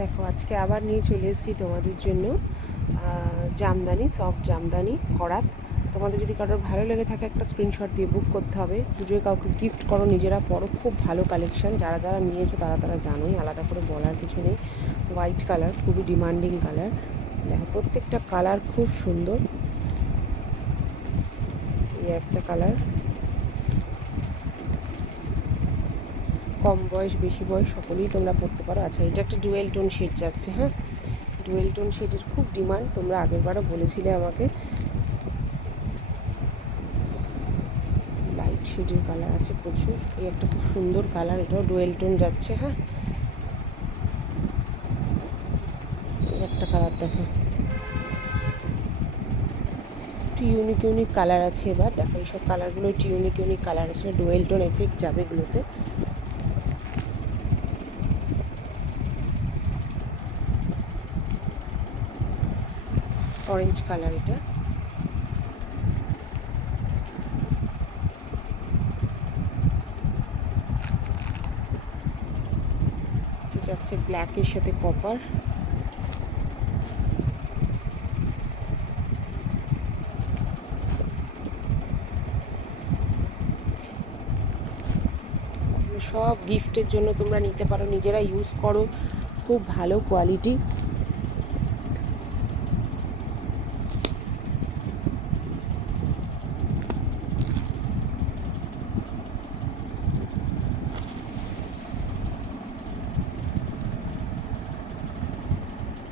দেখো আজকে আবার নিয়ে চলে এসেছি তোমাদের জন্য জামদানি, সফট জামদানি করাত। তোমাদের যদি কারোর ভালো লেগে থাকে একটা স্ক্রিনশট দিয়ে বুক করতে হবে। পুজোয় কাউকে গিফট করো, নিজেরা পরো, খুব ভালো কালেকশান। যারা যারা নিয়েছো তারা তারা জানোই, আলাদা করে বলার কিছু নেই। হোয়াইট কালার, খুবই ডিমান্ডিং কালার। দেখো প্রত্যেকটা কালার খুব সুন্দর। এই একটা কালার, কম বয়স বেশি বয়স সকলেই তোমরা পরতে পারো। আচ্ছা, এটা একটা ডুয়েল টোন শেড যাচ্ছে। হ্যাঁ, ডুয়েল টোন শেডের খুব ডিমান্ড, তোমরা আগেরবারও বলেছিলে আমাকে। লাইট শেডের কালার আছে প্রচুর। এই একটা খুব সুন্দর কালার, এটাও ডুয়েল টোন যাচ্ছে। হ্যাঁ, এই একটা কালার দেখো, একটু ইউনিক ইউনিক কালার আছে। এবার দেখো এইসব কালারগুলো একটু ইউনিক ইউনিক কালার আছে, ডুয়েল টোন এফেক্ট যাবে এগুলোতে। অরেঞ্জ কালার, এটা যাচ্ছে ব্ল্যাকের সাথে কপার। সব গিফটের জন্য তোমরা নিতে পারো, নিজেরা ইউজ করো, খুব ভালো কোয়ালিটি।